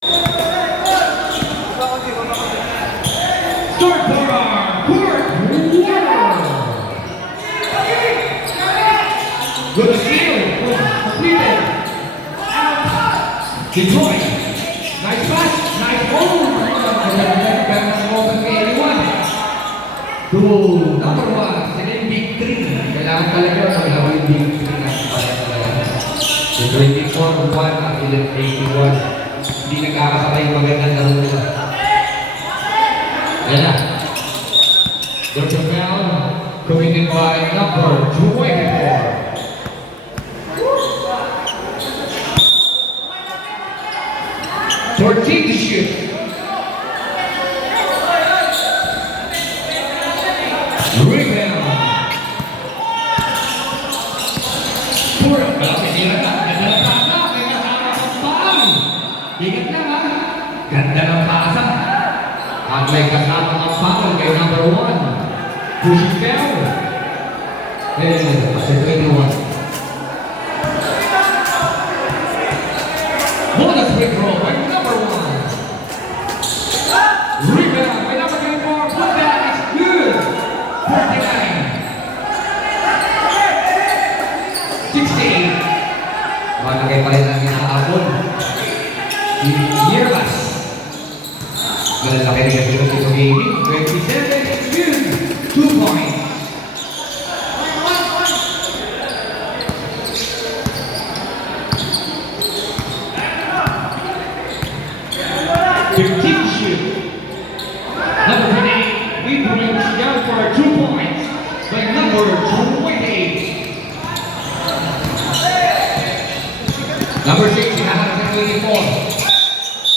Start for our court winner. Good steal. Completed. Detroit. Nice pass. Nice move. To number 1. Second big 3. Kailangan talaga maglawa yung big 3 na so 24, 1, at 81. Hindi nagkakasakay yung magandang laro. Ayan na. There's a foul committed by number 24. 14 to shoot. Rebound. Puro. Malapit nila na. Ganda ng pasa. May kasama sa foul. Ingat lang ha. Ganda ng pasa. At may kasama ng foul kay number 1. Pushing foul. Sa 21. Bonus free throw by number 1. Rebound by number 24. Put that is good. 49. 68. Malagay pa rin ang inaabon. Yearbas. Malalaki rin ang pinag ito gaming. 27 good. 2 points. Number 28, we bring down for 2 points by number 28. Number 6, hinahanap sa 24.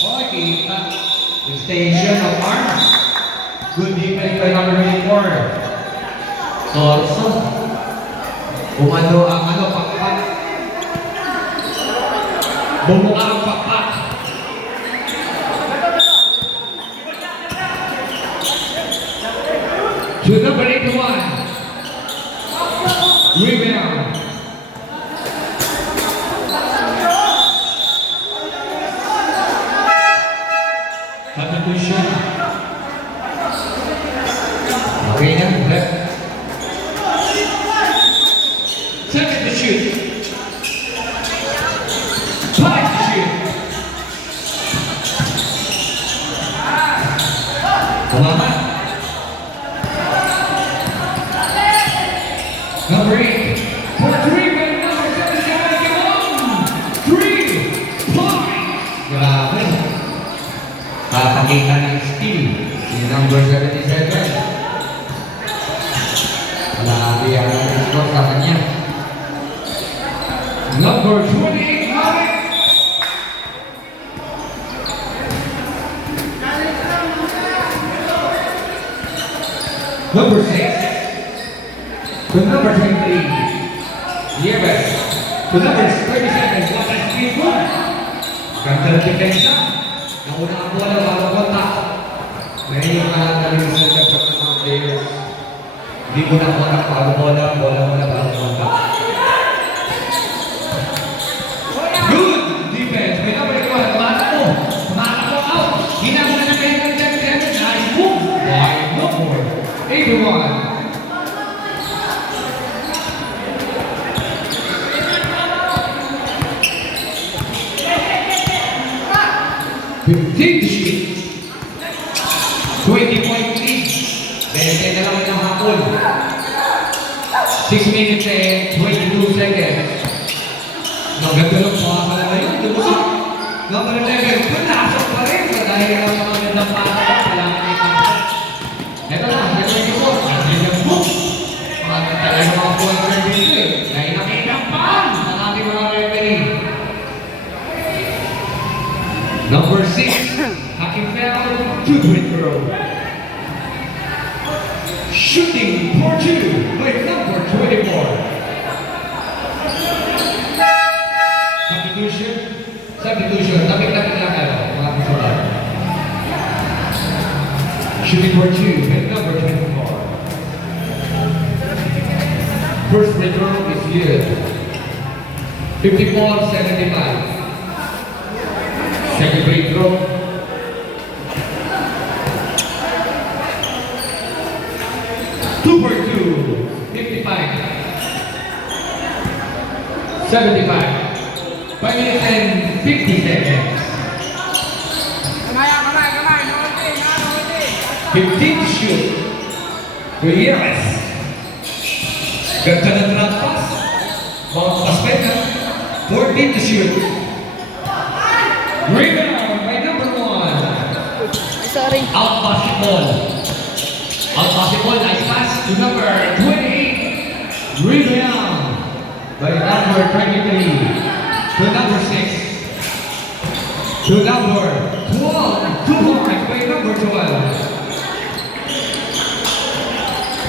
Okay, extension of arms. Good defense by number 24. Torso. Umano ang pakpak. Bumuka ang pakpak. To number 81. Rebound. Substitution. Okay na, left. Second to shoot. 5 to shoot. Kumaman. Number 8, for 3 by number 7, 3 points. Grabe. Papakita ng steal si number 77. Malaki ang score sa kanya. Number 28, Malik. Number 6. To number 23, Yearbas. To number 37, what has been good. Ganda ng depensa. Nauna ang bola, bago kontak. Ngayon yung galing sa jump ng mga players. Hindi mo na kontak, bago bola mo na bago kontak. Good defense. May number 1, mata mo out. Hinang na kayo ng 10-10. Nice move. Why no more? 81. Fifteen sheet. 20-point lead. Dahil na lang ng hapon. 6 minutes and 22 seconds. Naganda lang po ang pala yun. Lumusok. Number 11. Panasok pa rin. Dahil lang mga gandang pasok. Kailangan ay pasok. Ito na. Ito yung ito. Kasi yung book. Mga talaga mga pointer dito eh. Dahil nakita pa ang ating mga referee. Number 6, Hakim foul, 2 free throw. Shooting for 2 by number 24. Substitution. Tapik-tapik lang kayo, mga kasabar. Shooting for 2 by number 24. First free throw is good. 54-75. Second free throw 75. 5 minutes and 50 seconds. 15 to shoot. Yes. Ganda ng drop pass. Mga paspeta. 14 to shoot. Rebound by number 1. Sorry. Out basketball. Out basketball. Nice pass to number 28. Rebound by number 23. To number 6. To number 12. 2 points by number 12.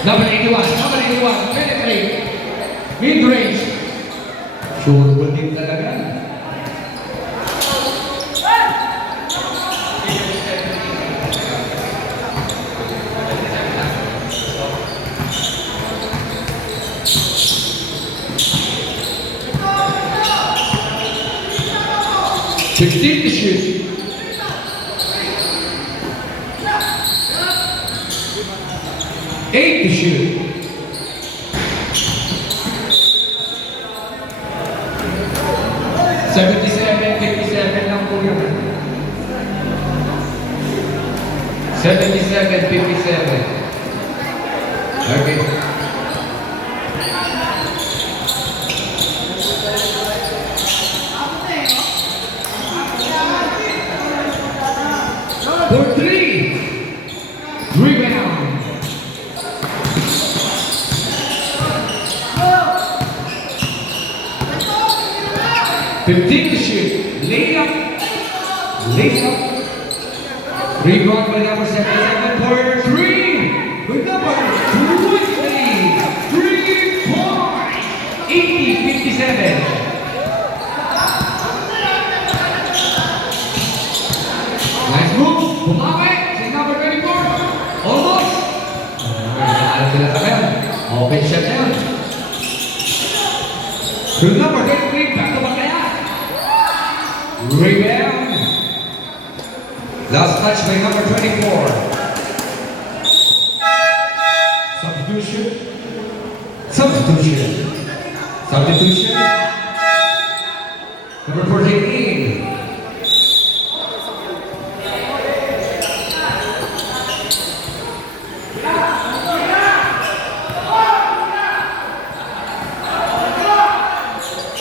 Number 81, penetrate, mid-range. Sure ba din talaga? Fifteen to shoot. Eight to shoot. $77, $57 lang po yun. $77, $57. Okay. For 3. Rebound. Fifteen to shoot. Layup. Rebound by number 77 for 3. With number 23. 3 points. 80-57. Nice move. Bumabay. Si number 24. Almost. Alam sila sa kayo. Open shot na yun. To number 23. Back to back kaya. Rebound. Last touch by number 24. Substitution. Number 14.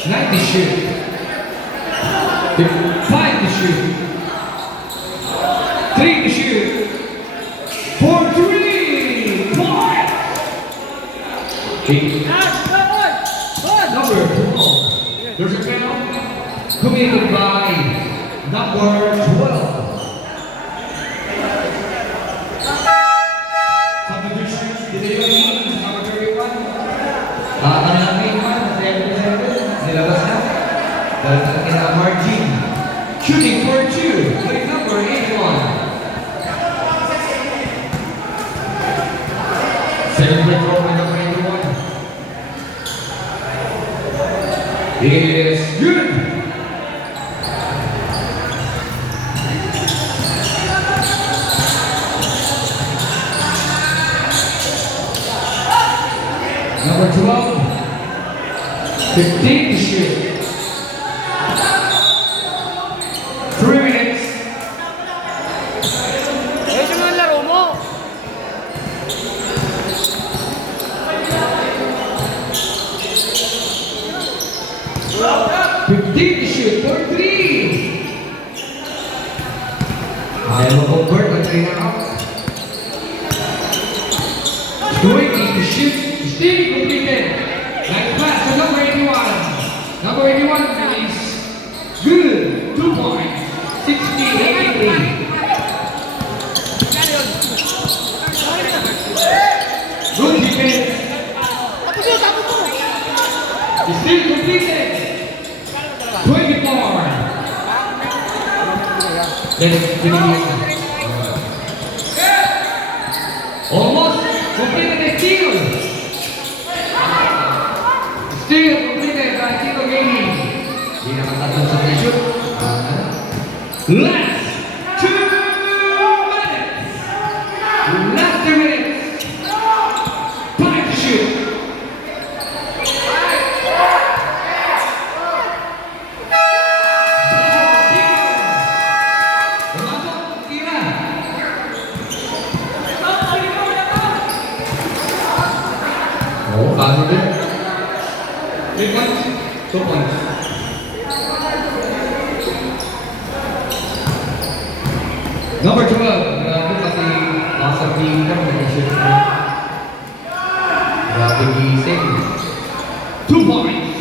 Nine to shoot. 5 to shoot. 3 to shoot. 4 3. Point. Number 12. There's a foul committed by number 12. Substitution. Did number 31? Main one, 77. Nilabas na. Dahil sa kina margin. Shooting for 2 by number 81. Celebrate for by number 81. Is good. Number 12. 15 to shoot. 3 minutes. Ito na ang laro mo. To shoot for 3. Ayaw mo convert ang 3 na out. 20 to shoot. Still completed. Nice pass to number 81. Number 81 is good. 2 points. 60-83. Good defense. Still completed. 24. Then almost completed the steal. Steal completed by Tito Gaming. Hindi nakatatong sa shoot. Last 2 minutes. Last 2 minutes. 5 to shoot. Grabe din. 3 points? 2 points. Number 12. Grabe pati nasa bingkang nag-isip na. Grabe gising. 2 points.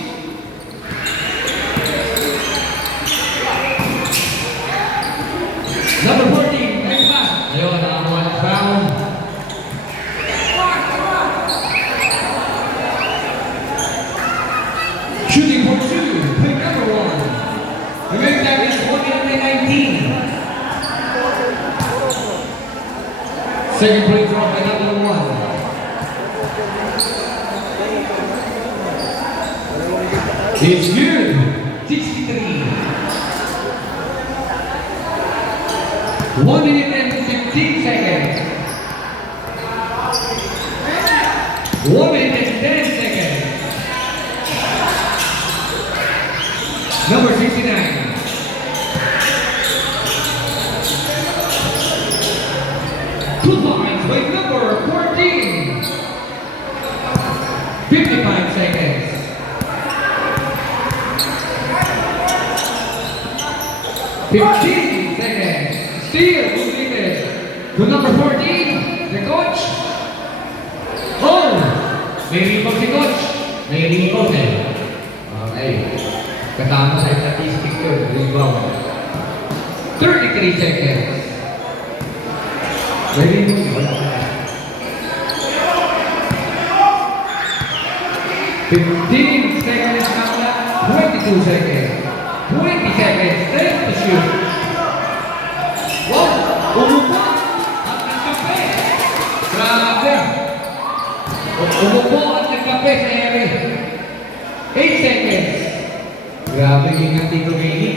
Number 14. Next pass. Ayun, nakakuha ng foul. Shooting for 2. Pick number 1. The remaining time is 1 minute and 19. Second play drop by number 1. It's good. 63. 1 minute and 15 seconds. 1 minute and 10 seconds. Number 69. Two points by number 14. 55 seconds. 15 seconds. Still completed. To number 14, the coach. Oh! May rebound si coach. May rebound eh. Okay. Kasama sa statistic yun. Rebound. 33 seconds. May rebound yun. 15 seconds na. 22 seconds. 20 seconds. Left to shoot. Wow! Umupo! At nagkape! Grabe! Umupo at nagkape sa ere. 8 seconds. Grabe yung Tito Mini.